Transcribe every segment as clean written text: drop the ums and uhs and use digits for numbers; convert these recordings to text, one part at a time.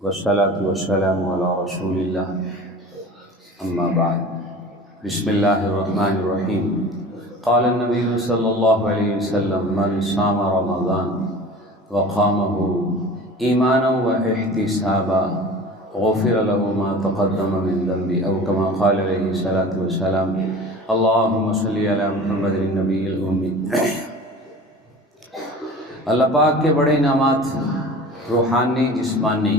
والصلاة والسلام على رسول الله أما بعد بسم الله الرحمن الرحيم قال النبي صلى الله عليه وسلم من صام رمضان وقامه إيمانا واحتسابا غفر له ما تقدم من ذنبه أو كما قال عليه الصلاة والسلام اللهم صل على محمد النبي الأمي۔ اللہ پاک کے بڑے انعامات روحانی جسمانی،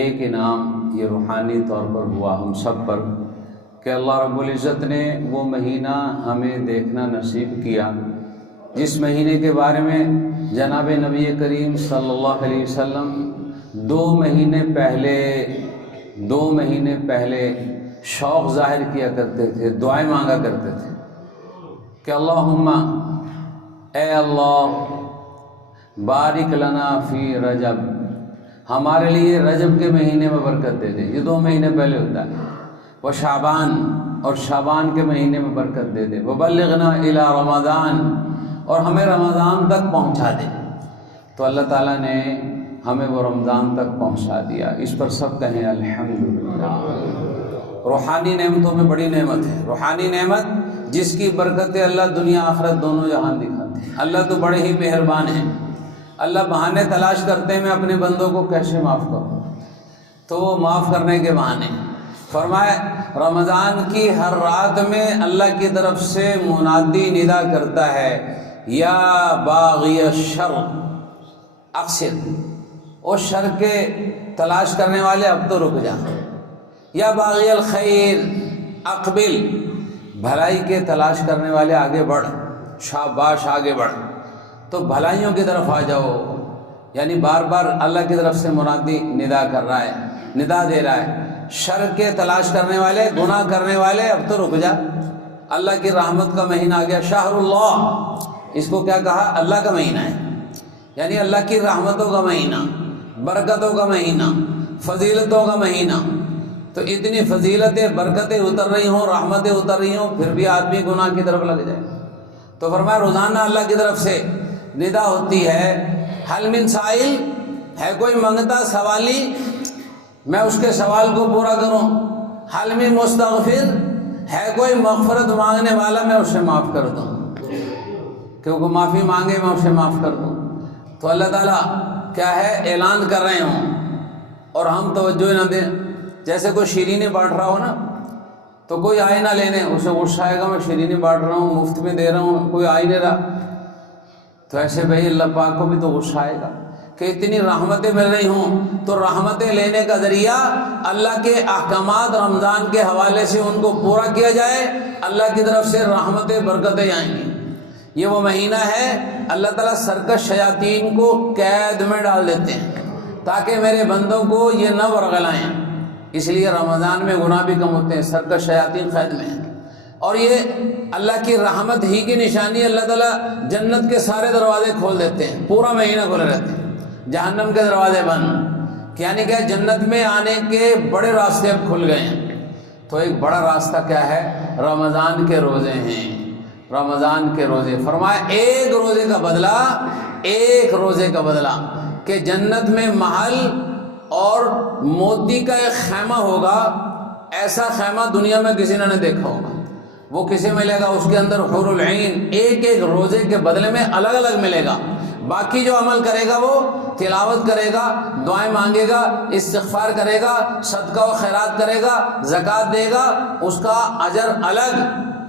ایک انعام یہ روحانی طور پر ہوا ہم سب پر کہ اللہ رب العزت نے وہ مہینہ ہمیں دیکھنا نصیب کیا جس مہینے کے بارے میں جناب نبی کریم صلی اللہ علیہ وسلم دو مہینے پہلے شوق ظاہر کیا کرتے تھے، دعائیں مانگا کرتے تھے کہ اللہم اے اللہ بارک لنا فی رجب، ہمارے لیے رجب کے مہینے میں برکت دے دے، یہ 2 مہینے پہلے ہوتا ہے، وہ شعبان اور شعبان کے مہینے میں برکت دے دے، وبلغنا الی رمضان، اور ہمیں رمضان تک پہنچا دے۔ تو اللہ تعالیٰ نے ہمیں وہ رمضان تک پہنچا دیا، اس پر سب کہیں الحمدللہ۔ روحانی نعمتوں میں بڑی نعمت ہے، روحانی نعمت جس کی برکتیں اللہ دنیا آخرت دونوں جہان دکھاتے ہیں۔ اللہ تو بڑے ہی مہربان ہیں، اللہ بہانے تلاش کرتے ہیں میں اپنے بندوں کو کیسے معاف کروں، تو وہ معاف کرنے کے بہانے فرمائے رمضان کی ہر رات میں اللہ کی طرف سے منادی ندا کرتا ہے یا باغی الشر اقصر، او شر کے تلاش کرنے والے اب تو رک جا، یا باغی الخیر اقبل، بھلائی کے تلاش کرنے والے آگے بڑھ، شاباش آگے بڑھ، تو بھلائیوں کی طرف آ جاؤ۔ یعنی بار بار اللہ کی طرف سے منادی ندا کر رہا ہے، ندا دے رہا ہے، شر کے تلاش کرنے والے، گناہ کرنے والے اب تو رک جا، اللہ کی رحمت کا مہینہ آ گیا، شہر اللہ، اس کو کیا کہا؟ اللہ کا مہینہ ہے، یعنی اللہ کی رحمتوں کا مہینہ، برکتوں کا مہینہ، فضیلتوں کا مہینہ۔ تو اتنی فضیلتیں، برکتیں اتر رہی ہوں، رحمتیں اتر رہی ہوں، پھر بھی آدمی گناہ کی طرف لگ جائے۔ تو فرمایا روزانہ اللہ کی طرف سے ندا ہوتی ہے، حل من سائل، ہے کوئی منگتا سوالی، میں اس کے سوال کو پورا کروں، حل من مستغفر، ہے کوئی مغفرت مانگنے والا، میں اسے معاف کر دوں، کیونکہ معافی مانگے میں اسے معاف کر دوں۔ تو اللہ تعالیٰ کیا ہے اعلان کر رہے ہوں اور ہم توجہ نہ دیں۔ جیسے کوئی شیرینی بانٹ رہا ہو نا، تو کوئی آئے نہ لینے، اسے غصہ آئے گا میں شیرینی بانٹ رہا ہوں، مفت میں دے رہا ہوں، کوئی آئی نہیں رہا، تو ایسے بھائی اللہ پاک کو بھی تو غصہ آئے گا کہ اتنی رحمتیں مل رہی ہوں، تو رحمتیں لینے کا ذریعہ اللہ کے احکامات رمضان کے حوالے سے ان کو پورا کیا جائے، اللہ کی طرف سے رحمتیں برکتیں آئیں گی۔ یہ وہ مہینہ ہے اللہ تعالیٰ سرکش شیاطین کو قید میں ڈال دیتے ہیں تاکہ میرے بندوں کو یہ نہ ورغلائیں، اس لیے رمضان میں گناہ بھی کم ہوتے ہیں، سرکش شیاطین قید میں ہیں۔ اور یہ اللہ کی رحمت ہی کی نشانی، اللہ تعالیٰ جنت کے سارے دروازے کھول دیتے ہیں، پورا مہینہ کھلے رہتے ہیں، جہنم کے دروازے بند، یعنی کہ جنت میں آنے کے بڑے راستے اب کھل گئے ہیں۔ تو ایک بڑا راستہ کیا ہے؟ رمضان کے روزے ہیں، رمضان کے روزے۔ فرمایا ایک روزے کا بدلہ کہ جنت میں محل اور موتی کا ایک خیمہ ہوگا، ایسا خیمہ دنیا میں کسی نے نہیں دیکھا ہوگا، وہ کسے ملے گا؟ اس کے اندر حور العین، ایک ایک روزے کے بدلے میں الگ الگ ملے گا۔ باقی جو عمل کرے گا وہ تلاوت کرے گا، دعائیں مانگے گا، استغفار کرے گا، صدقہ و خیرات کرے گا، زکوٰۃ دے گا، اس کا اجر الگ۔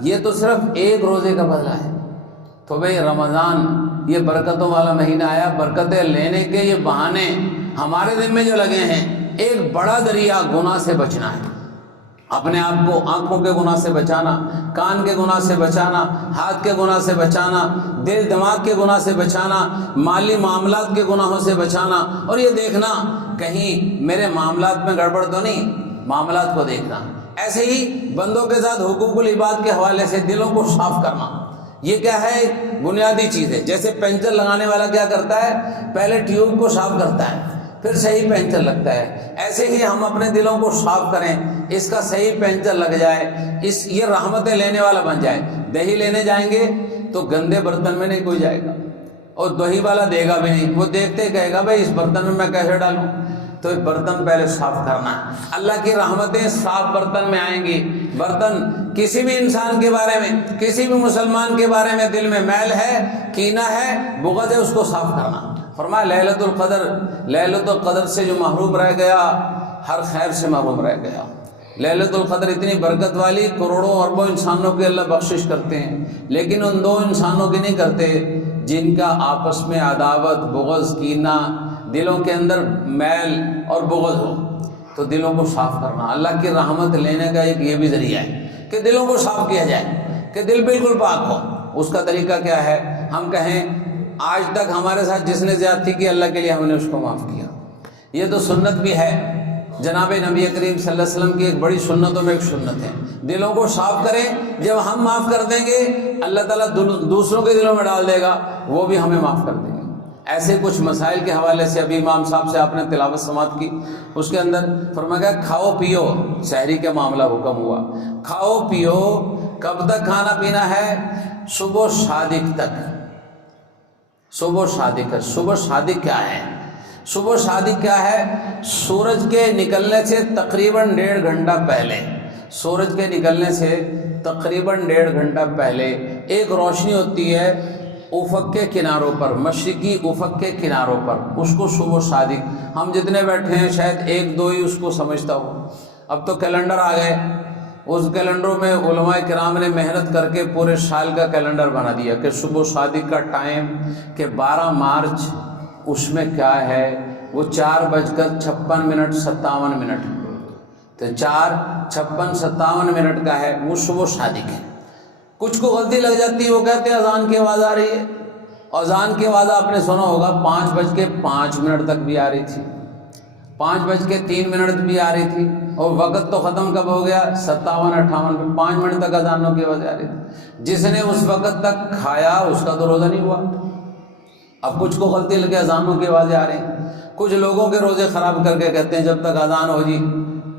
یہ تو صرف ایک روزے کا بدلہ ہے۔ تو بھئی رمضان یہ برکتوں والا مہینہ آیا، برکتیں لینے کے یہ بہانے ہمارے دل میں جو لگے ہیں، ایک بڑا ذریعہ گناہ سے بچنا ہے، اپنے آپ کو آنکھوں کے گناہ سے بچانا، کان کے گناہ سے بچانا، ہاتھ کے گناہ سے بچانا، دل دماغ کے گناہ سے بچانا، مالی معاملات کے گناہوں سے بچانا، اور یہ دیکھنا کہیں میرے معاملات میں گڑبڑ تو نہیں، معاملات کو دیکھنا۔ ایسے ہی بندوں کے ساتھ حقوق العباد کے حوالے سے دلوں کو صاف کرنا، یہ کیا ہے؟ بنیادی چیز ہے۔ جیسے پنچر لگانے والا کیا کرتا ہے؟ پہلے ٹیوب کو صاف کرتا ہے، پھر صحیح پنچر لگتا ہے، ایسے ہی ہم اپنے دلوں کو صاف کریں، اس کا صحیح پنچر لگ جائے، یہ رحمتیں لینے والا بن جائے۔ دہی لینے جائیں گے تو گندے برتن میں نہیں کوئی جائے گا، اور دہی والا دے گا بھی نہیں، وہ دیکھتے کہے گا بھائی اس برتن میں کیسے ڈالوں، تو برتن پہلے صاف کرنا ہے۔ اللہ کی رحمتیں صاف برتن میں آئیں گی۔ برتن کسی بھی انسان کے بارے میں، کسی بھی مسلمان کے بارے میں دل میں میل ہے، کینہ ہے، بغض ہے، اس کو صاف کرنا۔ فرمایا لیلۃ القدر، لیلۃ القدر سے جو محروم رہ گیا ہر خیر سے محروم رہ گیا۔ لیلۃ القدر اتنی برکت والی، کروڑوں اربوں انسانوں کی اللہ بخشش کرتے ہیں، لیکن ان دو انسانوں کی نہیں کرتے جن کا آپس میں عداوت، بغض، کینہ، دلوں کے اندر میل اور بغض ہو۔ تو دلوں کو صاف کرنا اللہ کی رحمت لینے کا ایک یہ بھی ذریعہ ہے کہ دلوں کو صاف کیا جائے، کہ دل بالکل پاک ہو۔ اس کا طریقہ کیا ہے؟ ہم کہیں آج تک ہمارے ساتھ جس نے زیادتی کی اللہ کے لیے ہم نے اس کو معاف کیا۔ یہ تو سنت بھی ہے، جناب نبی کریم صلی اللہ علیہ وسلم کی ایک بڑی سنتوں میں ایک سنت ہے۔ دلوں کو صاف کریں، جب ہم معاف کر دیں گے اللہ تعالیٰ دوسروں کے دلوں میں ڈال دے گا، وہ بھی ہمیں معاف کر دیں گے۔ ایسے کچھ مسائل کے حوالے سے ابھی امام صاحب سے آپ نے تلاوت سماعت کی، اس کے اندر فرمایا گیا کھاؤ پیو، سحری کا معاملہ حکم ہوا، کھاؤ پیو۔ کب تک کھانا پینا ہے؟ صبح صادق تک۔ صبح صادق ہے۔ صبح صادق کیا ہے؟ صبح صادق کیا ہے؟ سورج کے نکلنے سے تقریباً 1.5 گھنٹہ پہلے، سورج کے نکلنے سے تقریباً 1.5 گھنٹہ پہلے ایک روشنی ہوتی ہے افق کے کناروں پر، مشرقی افق کے کناروں پر، اس کو صبح صادق۔ ہم جتنے بیٹھے ہیں شاید 1-2 ہی اس کو سمجھتا ہو۔ اب تو کیلنڈر آ گئے، اس کیلنڈروں میں علماء کرام نے محنت کر کے پورے سال کا کیلنڈر بنا دیا کہ صبح صادق کا ٹائم کہ 12 مارچ، اس میں کیا ہے وہ 4:56 تو 4:56-57 کا ہے، وہ صبح صادق ہے۔ کچھ کو غلطی لگ جاتی ہے، وہ کہتے ہیں اذان کی آواز آ رہی ہے۔ اذان کی آواز آپ نے سنا ہوگا 5:05 تک بھی آ رہی تھی، 5:03 بھی آ رہی تھی، اور وقت تو ختم کب ہو گیا؟ 57-58 پہ 5 منٹ تک اذانوں کی آواز آ رہی تھی۔ جس نے اس وقت تک کھایا اس کا تو روزہ نہیں ہوا۔ اب کچھ کو غلطی لگے اذانوں کی آوازیں آ رہی ہیں، کچھ لوگوں کے روزے خراب کر کے کہتے ہیں جب تک اذان ہو جی۔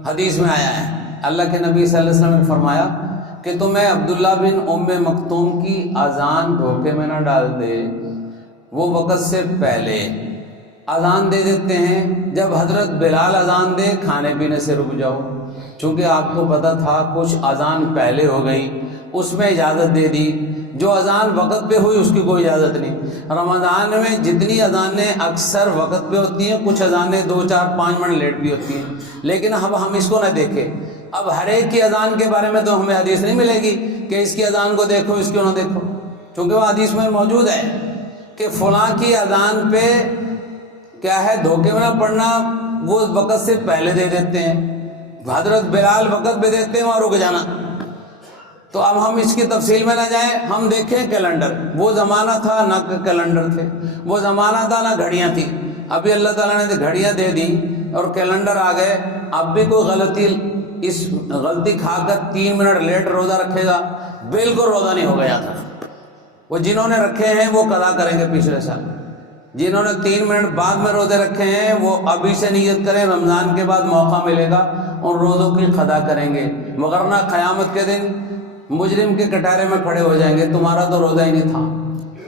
حدیث میں آیا ہے اللہ کے نبی صلی اللہ علیہ وسلم نے فرمایا کہ تمہیں عبداللہ بن ام مکتوم کی اذان دھوکے میں نہ ڈال دے، وہ وقت سے پہلے اذان دے دیتے ہیں، جب حضرت بلال اذان دے کھانے پینے سے رک جاؤ، چونکہ آپ کو پتہ تھا کچھ اذان پہلے ہو گئی، اس میں اجازت دے دی۔ جو اذان وقت پہ ہوئی اس کی کوئی اجازت نہیں۔ رمضان میں جتنی اذانیں اکثر وقت پہ ہوتی ہیں، کچھ اذانیں 2-4-5 منٹ لیٹ بھی ہوتی ہیں، لیکن اب ہم اس کو نہ دیکھیں۔ اب ہر ایک کی اذان کے بارے میں تو ہمیں حدیث نہیں ملے گی کہ اس کی اذان کو دیکھو اس کو نہ دیکھو، چونکہ وہ حدیث میں موجود ہے کہ فلاں کی اذان پہ کیا ہے دھوکے میں نہ پڑنا، وہ وقت سے پہلے دے دیتے ہیں۔ حضرت بلال وقت پہ دیتے ہیں، وہاں رک جانا۔ تو اب ہم اس کی تفصیل میں نہ جائیں، ہم دیکھیں کیلنڈر۔ وہ زمانہ تھا نہ کیلنڈر تھے، وہ زمانہ تھا نہ گھڑیاں تھیں۔ ابھی اللہ تعالیٰ نے گھڑیاں دے دی اور کیلنڈر آ گئے۔ اب بھی کوئی غلطی کھا کر 3 منٹ لیٹ روزہ رکھے گا، بالکل روزہ نہیں ہوگا یاد رکھیں۔ وہ جنہوں نے رکھے ہیں وہ قضا کریں گے پچھلے سال، جنہوں نے 3 منٹ بعد میں روزے رکھے ہیں وہ ابھی سے نیت کریں، رمضان کے بعد موقع ملے گا اور روزوں کی قضا کریں گے، ورنہ قیامت کے دن مجرم کے کٹارے میں کھڑے ہو جائیں گے، تمہارا تو روزہ ہی نہیں تھا۔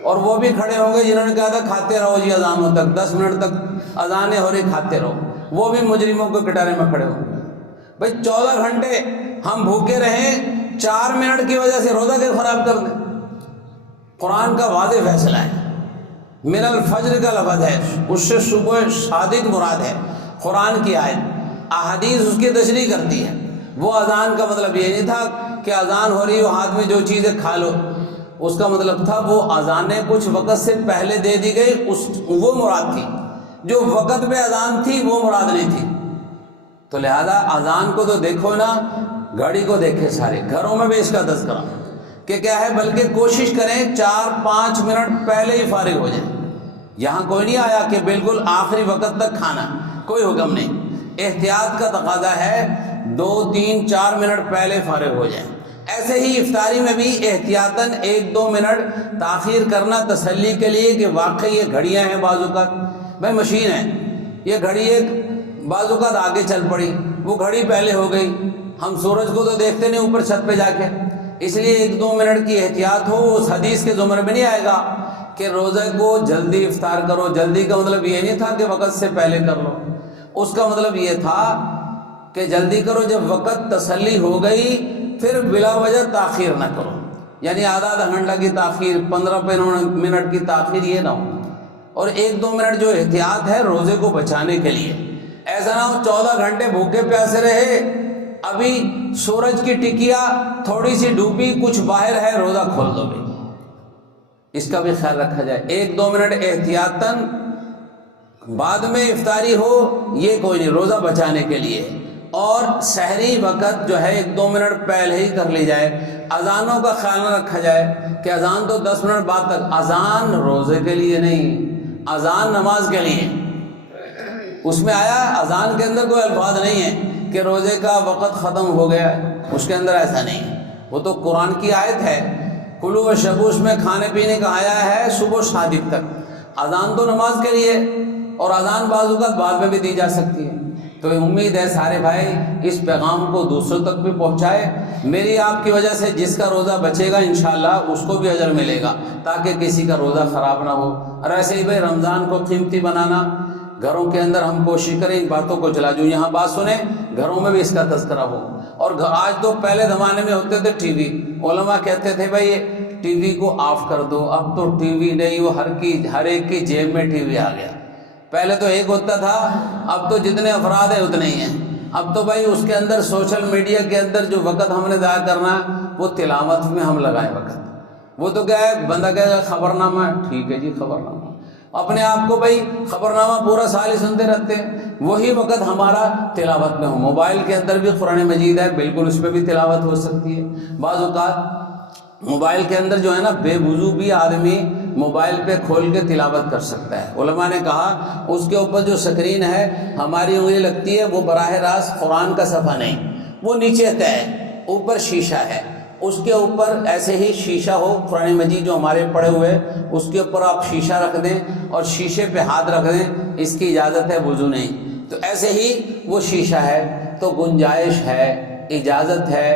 اور وہ بھی کھڑے ہوں گے جنہوں نے کہا تھا کھاتے رہو جی اذانوں تک، 10 منٹ تک اذانیں ہو رہی کھاتے رہو، وہ بھی مجرموں کے کٹارے میں کھڑے ہوں گے۔ بھائی 14 گھنٹے ہم بھوکے رہیں، 4 منٹ کی وجہ سے روزہ کے خراب کر دیں؟ قرآن کا واضح فیصلہ ہے، من الفجر کا لفظ ہے، اس سے صبح صادق مراد ہے، قرآن کی آیت، احادیث اس کی تشریح کرتی ہے۔ وہ اذان کا مطلب یہ نہیں تھا کہ اذان ہو رہی ہو ہاتھ میں جو چیزیں کھا لو، اس کا مطلب تھا وہ اذانیں کچھ وقت سے پہلے دے دی گئی، وہ مراد تھی، جو وقت پہ اذان تھی وہ مراد نہیں تھی۔ تو لہذا اذان کو تو دیکھو نا، گھڑی کو دیکھے سارے، گھروں میں بھی اس کا تذکرہ کہ کیا ہے، بلکہ کوشش کریں 4-5 منٹ پہلے ہی فارغ ہو جائیں۔ یہاں کوئی نہیں آیا کہ بالکل آخری وقت تک کھانا، کوئی حکم نہیں، احتیاط کا تقاضا ہے 2-3-4 منٹ پہلے فارغ ہو جائیں۔ ایسے ہی افطاری میں بھی احتیاطاً 1-2 منٹ تاخیر کرنا تسلی کے لیے کہ واقعی یہ گھڑیاں ہیں، بعض اوقات بھائی مشین ہے، یہ گھڑی ایک بعض اوقات آگے چل پڑی، وہ گھڑی پہلے ہو گئی، ہم سورج کو تو دیکھتے نہیں اوپر چھت پہ جا کے، اس لیے 1-2 منٹ کی احتیاط ہو۔ اس حدیث کے زمرے میں نہیں آئے گا کہ روزے کو جلدی افطار کرو، جلدی کا مطلب یہ نہیں تھا کہ وقت سے پہلے کر لو۔ اس کا مطلب یہ تھا کہ جلدی کرو، جب وقت تسلی ہو گئی پھر بلا وجہ تاخیر نہ کرو، یعنی آدھا گھنٹہ کی تاخیر، 15 منٹ کی تاخیر یہ نہ ہو، اور 1-2 منٹ جو احتیاط ہے روزے کو بچانے کے لیے، ایسا نہ ہو 14 گھنٹے بھوکے پیاسے رہے، ابھی سورج کی ٹکیا تھوڑی سی ڈوبی، کچھ باہر ہے، روزہ کھول دو گے، اس کا بھی خیال رکھا جائے۔ 1-2 منٹ احتیاطاً بعد میں افطاری ہو، یہ کوئی نہیں، روزہ بچانے کے لیے۔ اور سحری وقت جو ہے 1-2 منٹ پہلے ہی کر لی جائے۔ اذانوں کا خیال نہ رکھا جائے کہ اذان تو 10 منٹ بعد تک، اذان روزے کے لیے نہیں، اذان نماز کے لیے۔ اس میں آیا اذان کے اندر کوئی الفاظ نہیں ہے کہ روزے کا وقت ختم ہو گیا ہے، اس کے اندر ایسا نہیں، وہ تو قرآن کی آیت ہے، کلو و شبو، اس میں کھانے پینے کا آیا ہے صبح صادق تک۔ اذان تو نماز کے لیے، اور اذان بعض اوقات بعد میں بھی دی جا سکتی ہے۔ تو امید ہے سارے بھائی اس پیغام کو دوسروں تک بھی پہنچائے، میری آپ کی وجہ سے جس کا روزہ بچے گا انشاءاللہ اس کو بھی اجر ملے گا، تاکہ کسی کا روزہ خراب نہ ہو۔ اور ایسے ہی بھائی رمضان کو قیمتی بنانا، گھروں کے اندر ہم کوشش کریں ان باتوں کو چلا، جو یہاں بات سنیں گھروں میں بھی اس کا تذکرہ ہو۔ اور آج تو پہلے زمانے میں ہوتے تھے ٹی وی، علماء کہتے تھے بھائی ٹی وی کو آف کر دو، اب تو ٹی وی نہیں، وہ ہر ایک کی جیب میں ٹی وی آ گیا۔ پہلے تو ایک ہوتا تھا، اب تو جتنے افراد ہیں اتنے ہی ہیں۔ اب تو بھائی اس کے اندر سوشل میڈیا کے اندر جو وقت ہم نے ضائع کرنا ہے وہ تلاوت میں ہم لگائیں وقت۔ وہ تو کیا ہے، بندہ کہے گا خبر نامہ ہے، ٹھیک ہے جی خبر نامہ، اپنے آپ کو بھائی خبر نامہ پورا سال ہی سنتے رہتے ہیں، وہی وقت ہمارا تلاوت میں ہو۔ موبائل کے اندر بھی قرآن مجید ہے، بالکل اس پہ بھی تلاوت ہو سکتی ہے۔ بعض اوقات موبائل کے اندر جو ہے نا بے وضو بھی آدمی موبائل پہ کھول کے تلاوت کر سکتا ہے۔ علماء نے کہا اس کے اوپر جو سکرین ہے ہماری انگلی لگتی ہے، وہ براہ راست قرآن کا صفحہ نہیں، وہ نیچے طے ہے، اوپر شیشہ ہے، اس کے اوپر ایسے ہی شیشہ ہو، قرآن مجید جو ہمارے پڑے ہوئے اس کے اوپر آپ شیشہ رکھ دیں اور شیشے پہ ہاتھ رکھ دیں، اس کی اجازت ہے، وضو نہیں۔ تو ایسے ہی وہ شیشہ ہے، تو گنجائش ہے، اجازت ہے۔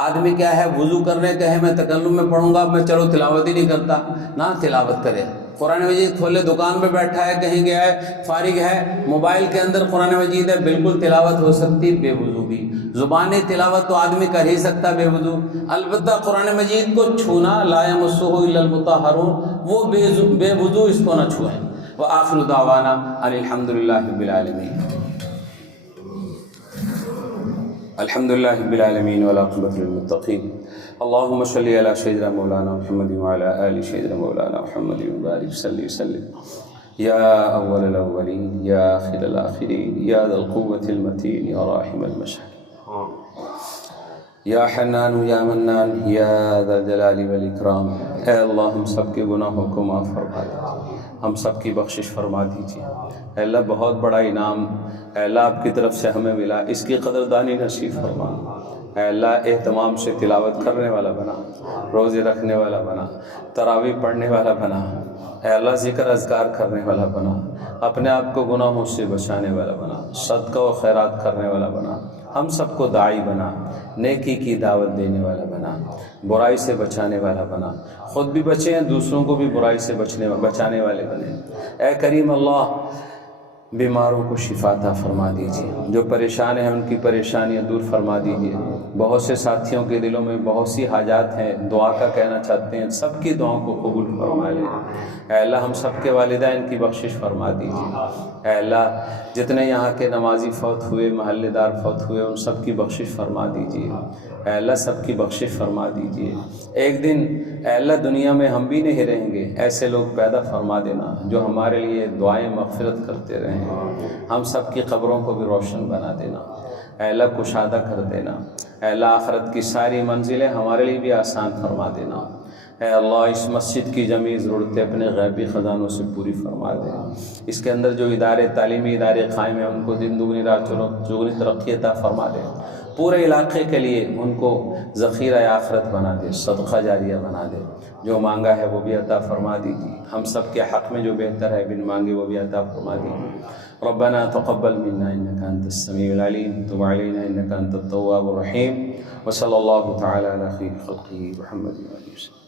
آدمی کیا ہے، وضو کرنے کہے میں تکلم میں پڑھوں گا، میں چلو تلاوت ہی نہیں کرتا، نہ تلاوت کرے، قرآن مجید کھولے، دکان پہ بیٹھا ہے، کہیں گیا ہے، فارغ ہے، موبائل کے اندر قرآن مجید ہے، بالکل تلاوت ہو سکتی بے وضو بھی۔ زبانی تلاوت تو آدمی کر ہی سکتا بے وضو، البتہ قرآن مجید کو چھونا، لا یمسہ الا المطہرون، وہ بے وضو اس کو نہ چھوئیں۔ وآخر دعوانا ان الحمد للہ رب العالمین۔ الحمد للہ رب العالمین والعاقبۃ للمتقین۔ اللہم صلی علی سیدنا مولانا محمد وعلی آل سیدنا مولانا محمد وبارک صلی وسلم۔ یا اول الاولین یا آخر الآخرین یا ذا القوة المتین یا راحم المساکین یا حنان یا منان یا ذا الجلال والاکرام۔ اے اللہ ہم سب کے گناہوں کو معاف فرما دیجیے، ہم سب کی بخشش فرما دیجیے۔ اے اللہ بہت بڑا انعام اے اللہ آپ کی طرف سے ہمیں ملا، اس کی قدردانی نصیب فرما۔ اے اللہ اہتمام سے تلاوت کرنے والا بنا، روزے رکھنے والا بنا، تراویح پڑھنے والا بنا، اے اللہ ذکر اذکار کرنے والا بنا، اپنے آپ کو گناہوں سے بچانے والا بنا، صدقہ و خیرات کرنے والا بنا، ہم سب کو داعی بنا، نیکی کی دعوت دینے والا بنا، برائی سے بچانے والا بنا، خود بھی بچیں دوسروں کو بھی برائی سے بچانے والے بنے۔ اے کریم اللہ بیماروں کو شفا عطا فرما دیجیے، جو پریشان ہیں ان کی پریشانیاں دور فرما دیجیے۔ بہت سے ساتھیوں کے دلوں میں بہت سی حاجات ہیں، دعا کا کہنا چاہتے ہیں، سب کی دعاؤں کو قبول فرما لیں۔ اے اللہ ہم سب کے والدین کی بخشش فرما دیجیے۔ اے اللہ جتنے یہاں کے نمازی فوت ہوئے، محلے دار فوت ہوئے، ان سب کی بخشش فرما دیجیے۔ اے اللہ سب کی بخشش فرما دیجیے۔ ایک دن اے اللہ دنیا میں ہم بھی نہیں رہیں گے، ایسے لوگ پیدا فرما دینا جو ہمارے لیے دعائیں مغفرت کرتے رہیں، ہم سب کی قبروں کو بھی روشن بنا دینا۔ اے اللہ کشادہ کر دینا۔ اے اللہ آخرت کی ساری منزلیں ہمارے لیے بھی آسان فرما دینا۔ اے اللہ اس مسجد کی جمیع ضرورتیں اپنے غیبی خزانوں سے پوری فرما دے۔ اس کے اندر جو ادارے تعلیمی ادارے قائم ہیں ان کو دن دگنی رات چوگنی ترقی عطا فرما دے۔ پورے علاقے کے لیے ان کو ذخیرہ آخرت بنا دے، صدقہ جاریہ بنا دے۔ جو مانگا ہے وہ بھی عطا فرما دیجیے، ہم سب کے حق میں جو بہتر ہے بن مانگے وہ بھی عطا فرما دیجیے۔ ربنا تقبل منا انك انت السميع العليم تب علينا انك انت التواب الرحيم وصلى الله تعالى على خير خلقه محمد وآله وسلم۔